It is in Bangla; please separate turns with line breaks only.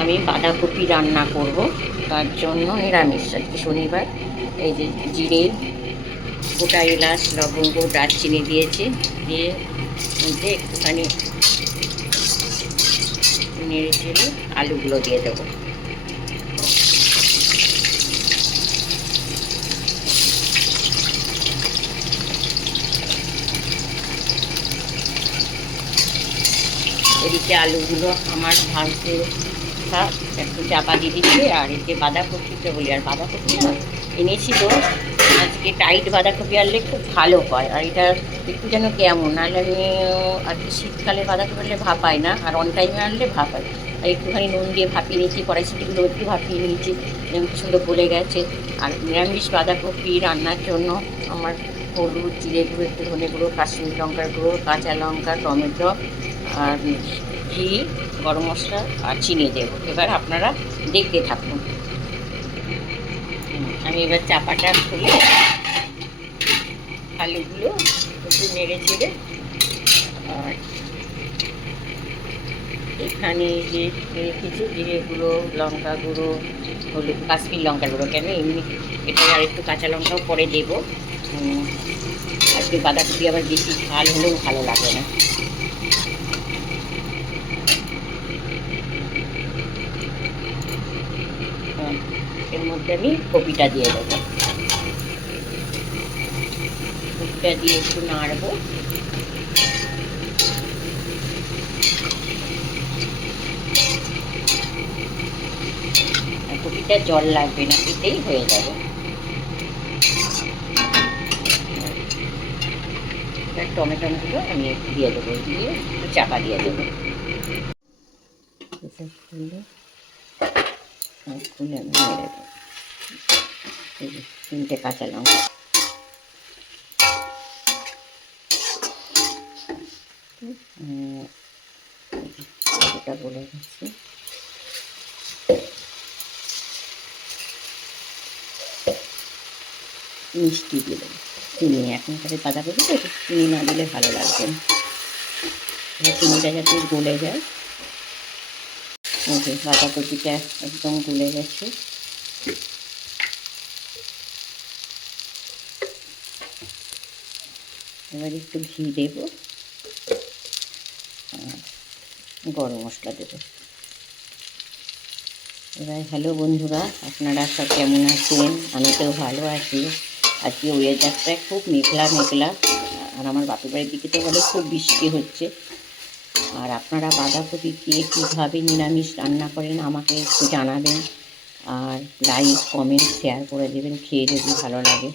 আমি বাঁধাকপি রান্না করব। তার জন্য নিরামিষ আজকে শনিবার। এই যে জিরে, গোটা এলাচ, লবঙ্গ, দারচিনি দিয়েছি। দিয়ে মধ্যে একটুখানি নেড়ে চেড়ে আলুগুলো দিয়ে দেবো। এদিকে আলুগুলো আমার ভাজতে থাক একটু চাপা দিয়ে দিচ্ছি আর এদিকে বাঁধাকপিটা বলি আর বাঁধাকপি। এনেছি তো, আজকে টাইট বাঁধাকপি আনলে খুব ভালো হয়, আর এটা একটু যেন কেমন, নাহলে আমি আর কি শীতকালে বাঁধাকপি আনলে ভাপাই না, আর অন টাইমে আনলে ভাপাই আর একটুখানি নুন দিয়ে ভাপিয়ে নিয়েছি কড়াইশুটিগুলো একটু ভাপিয়ে নিয়েছি সুন্দর গলে গেছে। আর নিরামিষ বাঁধাকপি রান্নার জন্য আমার হলুদ, জিরে গুঁড়ো, একটু ধনে গুঁড়ো, কাশ্মীর লঙ্কার গুঁড়ো, কাঁচা লঙ্কা, টমেটো, আর ঘি গরম মশলা আর চিনি দেবো। এবার আপনারা দেখতে থাকুন। আমি এবার চাপাটা খুলে আলুগুলো একটু নেড়ে চেড়ে আর এখানে যে রেখেছি জিরে গুঁড়ো, লঙ্কা গুঁড়ো, হলুদ, কাশ্মীর লঙ্কা গুঁড়ো। কেন এমনি এটা আর একটু কাঁচা লঙ্কাও পরে দেবো। আজকে বাঁধাকপি আবার বেশি ঝাল হলেও ভালো লাগে না হ্যাঁ, এর মধ্যে আমি কপিটা দিয়ে দেবো। কপিটা দিয়ে একটু নাড়বো। কপিটা জল লাগবে না, এতেই হয়ে যাবে। টমেটোগুলো আমি দিয়ে দেবো, দিয়ে চাপা দিয়ে দেবো। খুলে মেরে তিনটে কাঁচা লঙ্কা। এটা বলে গেছি মিষ্টি দিলাম চিনি। এখনকার বাঁধাকপি তো চিনি না দিলে ভালো লাগবে না। চিনিটা যাতে গলে যায়। যে বাঁধাকপিটা একদম গুলে গেছে। এবার একটু ঘি দেব গরম মশলা দেবো। এবার হ্যালো বন্ধুরা, আপনারা সব কেমন আছেন? আমি তো ভালো আছি। আজকে ওয়েদারটা খুব মেঘলা মেঘলা। আর আমার বাপের বাড়ির দিকে তো বলে খুব বৃষ্টি হচ্ছে। আর আপনারা বাঁধাকপি দিয়ে কীভাবে নিরামিষ রান্না করেন আমাকে একটু জানাবেন। আর লাইক কমেন্ট শেয়ার করে দেবেন, খেয়ে যদি ভালো লাগে।